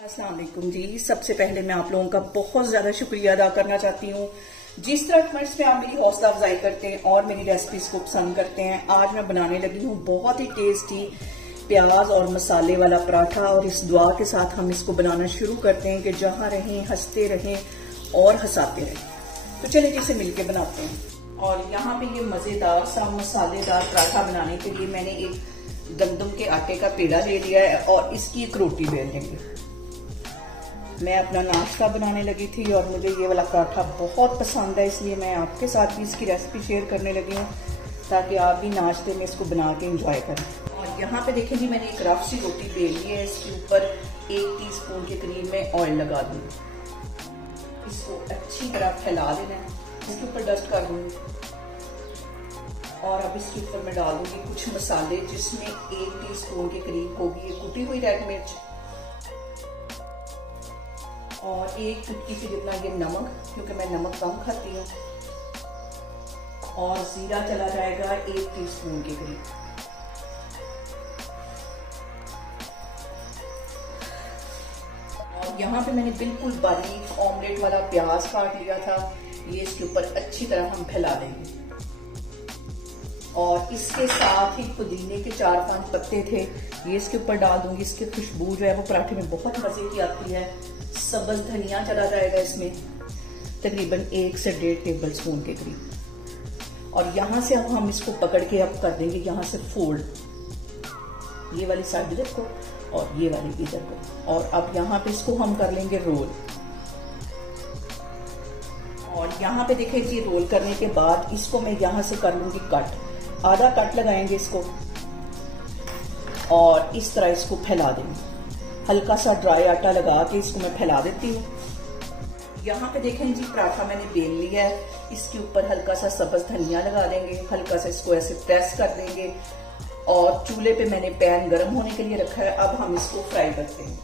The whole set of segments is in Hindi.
अस्सलाम वालेकुम जी। सबसे पहले मैं आप लोगों का बहुत ज्यादा शुक्रिया अदा करना चाहती हूँ। जिस तरह कमेंट्स में आप मेरी हौसला अफजाई करते हैं और मेरी रेसिपीज को पसंद करते हैं। आज मैं बनाने लगी हूँ बहुत ही टेस्टी प्याज और मसाले वाला पराठा, और इस दुआ के साथ हम इसको बनाना शुरू करते हैं कि जहाँ रहें हंसते रहें और हंसाते रहें। तो चलिए इसे मिलके बनाते हैं। और यहाँ पे ये मजेदार सा मसालेदार पराठा बनाने के लिए मैंने एक गंदम के आटे का पेड़ा ले लिया है और इसकी एक रोटी बेल लेंगे। मैं अपना नाश्ता बनाने लगी थी और मुझे ये वाला पराठा बहुत पसंद है, इसलिए मैं आपके साथ भी इसकी रेसिपी शेयर करने लगी हूँ ताकि आप भी नाश्ते में इसको बना के एंजॉय करें। और यहाँ पे देखें जी, मैंने एक रफ सी रोटी बेल ली है। इसके ऊपर 1 टीस्पून के करीब में ऑयल लगा दूंगी। इसको अच्छी तरह फैला देना है। इसके ऊपर डस्ट कर दूंगी और अब इसके ऊपर मैं डाल दूंगी कुछ मसाले, जिसमें 1 टीस्पून के करीब होगी ये कुटी हुई रेड मिर्च और 1 चुटकी से जितना ये नमक, क्योंकि मैं नमक कम खाती हूँ, और जीरा चला जाएगा 1 टीस्पून के करीब। और यहाँ पे मैंने बिल्कुल बारीक ऑमलेट वाला प्याज काट लिया था। ये इसके ऊपर अच्छी तरह हम फैला देंगे। और इसके साथ ही पुदीने के 4-5 पत्ते थे, ये इसके ऊपर डाल दूंगी। इसकी खुशबू जो है वो पराठे में बहुत मजे की आती है। सब्ज धनिया चला जाएगा इसमें तकरीबन 1 से 1.5 टेबल स्पून के करीब। और यहां से अब हम इसको पकड़ के अब कर देंगे यहां से फोल्ड, ये वाली साइड इधर को और ये वाली इधर को। और अब यहाँ पे इसको हम कर लेंगे रोल। और यहाँ पे देखें जी, रोल करने के बाद इसको मैं यहां से कर लूंगी कट। आधा कट लगाएंगे इसको और इस तरह इसको फैला देंगे। हल्का सा ड्राई आटा लगा के इसको मैं फैला देती हूँ। यहाँ पे देखें जी, पराठा मैंने बेल लिया है। इसके ऊपर हल्का सा सब्ज धनिया लगा देंगे, हल्का सा इसको ऐसे प्रेस कर देंगे। और चूल्हे पे मैंने पैन गर्म होने के लिए रखा है। अब हम इसको फ्राई करते हैं।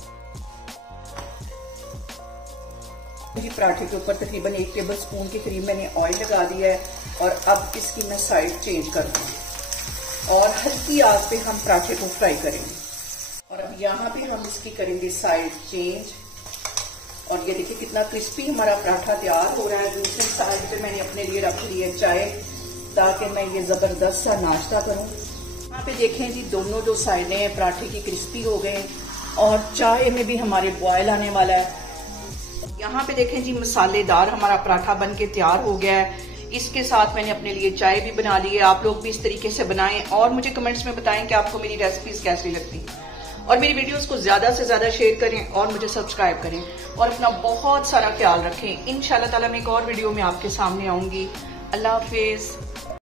जी, पराठे के ऊपर तकरीबन 1 टेबल स्पून के करीब मैंने ऑयल लगा दिया है और अब इसकी मैं साइड चेंज कर दूंगी और हल्की आग पे हम पराठे को फ्राई करेंगे। और अब यहाँ पे हम इसकी करेंगे साइड चेंज। और ये देखिए कितना क्रिस्पी हमारा पराठा तैयार हो रहा है। दूसरी साइड पे मैंने अपने लिए रख ली है चाय, ताकि मैं ये जबरदस्त सा नाश्ता करूं। यहाँ पे देखें जी, दोनों जो साइडें हैं पराठे की क्रिस्पी हो गए और चाय में भी हमारे बॉयल आने वाला है। यहाँ पे देखें जी, मसालेदार हमारा पराठा बन के तैयार हो गया है। इसके साथ मैंने अपने लिए चाय भी बना ली है। आप लोग भी इस तरीके से बनाएं और मुझे कमेंट्स में बताएं कि आपको मेरी रेसिपीज कैसी लगती। और मेरी वीडियोस को ज्यादा से ज्यादा शेयर करें और मुझे सब्सक्राइब करें और अपना बहुत सारा ख्याल रखें। इंशाल्लाह ताला मैं एक और वीडियो में आपके सामने आऊंगी। अल्लाह हाफिज।